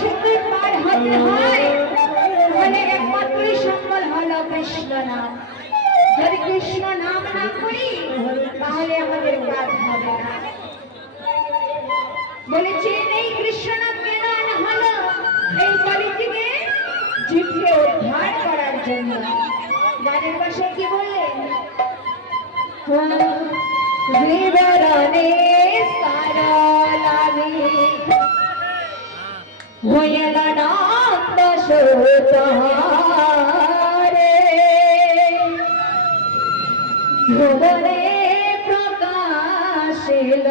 সিন্ধু পার হতে হয় তাহলে একমাত্রই সম্বল হলো কৃষ্ণ নাম। যদি কৃষ্ণ নাম না করি তাহলে আমাদের কাজ হবে না। বলেছেন এই কৃষ্ণ নাম কেন আনা হলো? এই কলিযুগে জীবকে উদ্ধার করার জন্য। গানের ভাষায় কি বললেন? বিবরণে সারলামি হইল নাম সুতহারে ভুবনে প্রকাশিল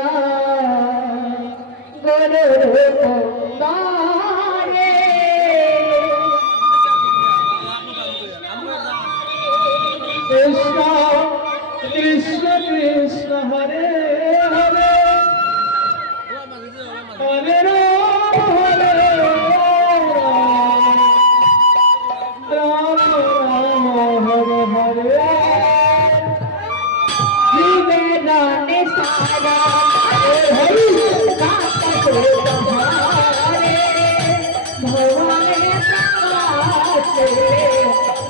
গুরুরূপ দ্বারে। কৃষ্ণ কৃষ্ণ কৃষ্ণ হরে হরে হরে রাম হরে রাম রাম হরে হরে বিবরণে সারলামি নাম সুতহারে ভুবনে প্রকাশিল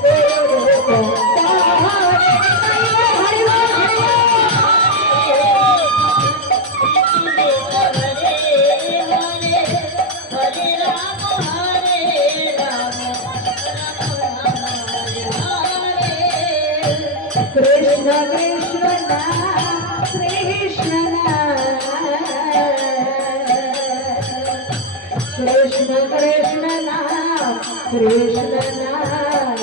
গুরুরূপ দ্বারে। कृष्ण कृष्ण नाम कृष्ण नाम कृष्ण कृष्ण नाम कृष्ण नाम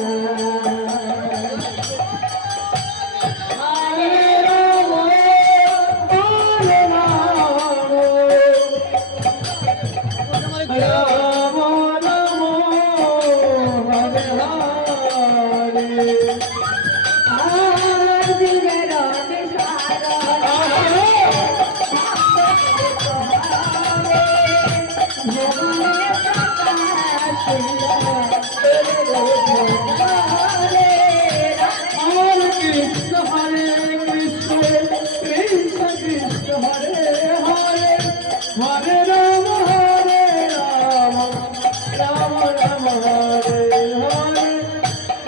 हरे राम हरे राम राम हरे हरे विवरणे सारलामी भुवने प्रकाशिल गुरुरूप द्वारे। हरे कृष्ण कृष्ण कृष्ण हरे हरे हरे राम राम राम हरे हरे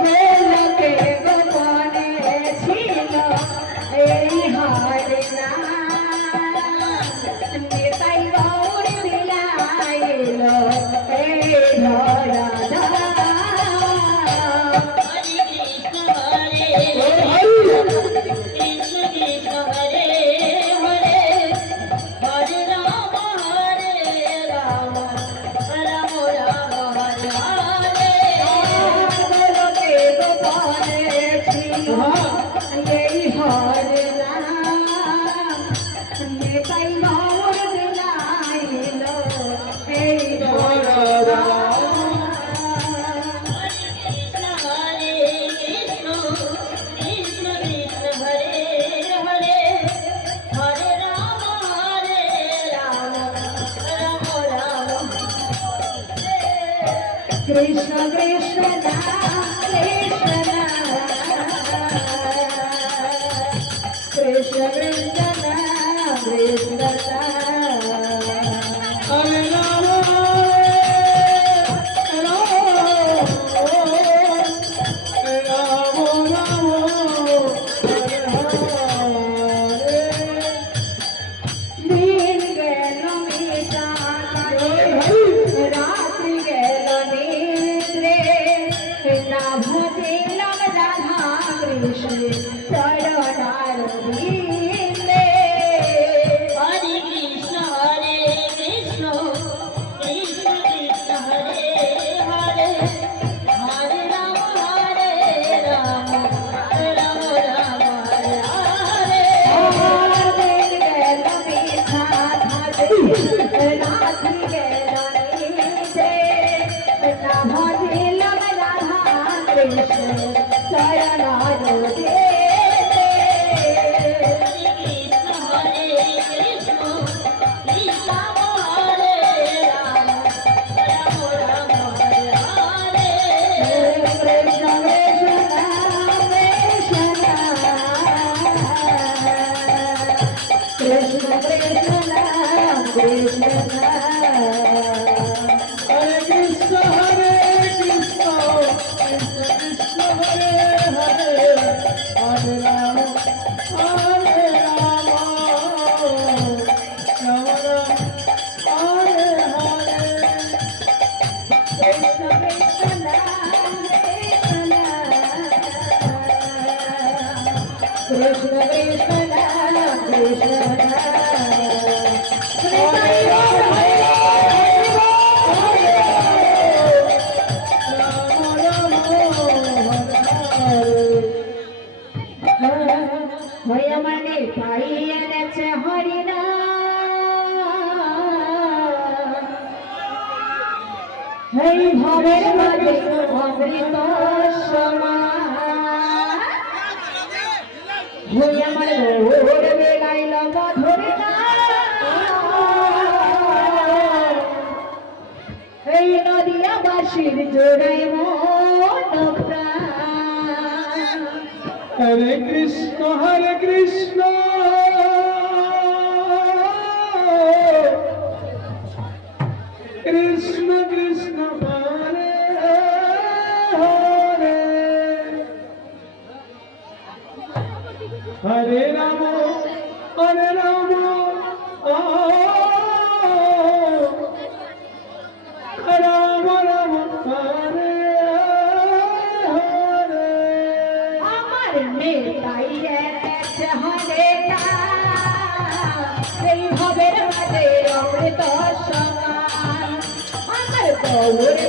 গোলকে গোপনে ছিল এই হরে নাম নিতাই গৌর বিলাইল এই ধরা ধাম। গোলকে গোপনে ছিল এই হরে নাম নিতাই গৌর বিলাইল এই ধরা ধাম। कृष्ण कृष्ण नाम कृष्ण नाम कृष्ण कृष्ण नाम कृष्ण नाम हरे राम राम राम हरे हरे दिन गेल मीता रात्रि गेल निद्रे ना भजिलम राधा कृष्ण चरणार बिंदे। हरे कृष्ण कृष्ण कृष्ण कृष्ण हरे हरे हरे राम राम राम राम हरे हरे। दिन गेल मीता रात्रि गेल निद्रे ना भजिलम राधा कृष्ण चरणार बिंदे। हरे এই ভবের মাঝে অমৃত সমান হই আমার ভোর বেলায় মধুর গান। এই নদিয়াবাসীর জোড়ায় মন প্রাণ। হরে কৃষ্ণ কৃষ্ণ কৃষ্ণ হরে হরে হরে রাম রাম রাম হরে হরে আমার নেতাই এক হরে এই ভবের মাঝে অমৃত সমান। আমার গৌর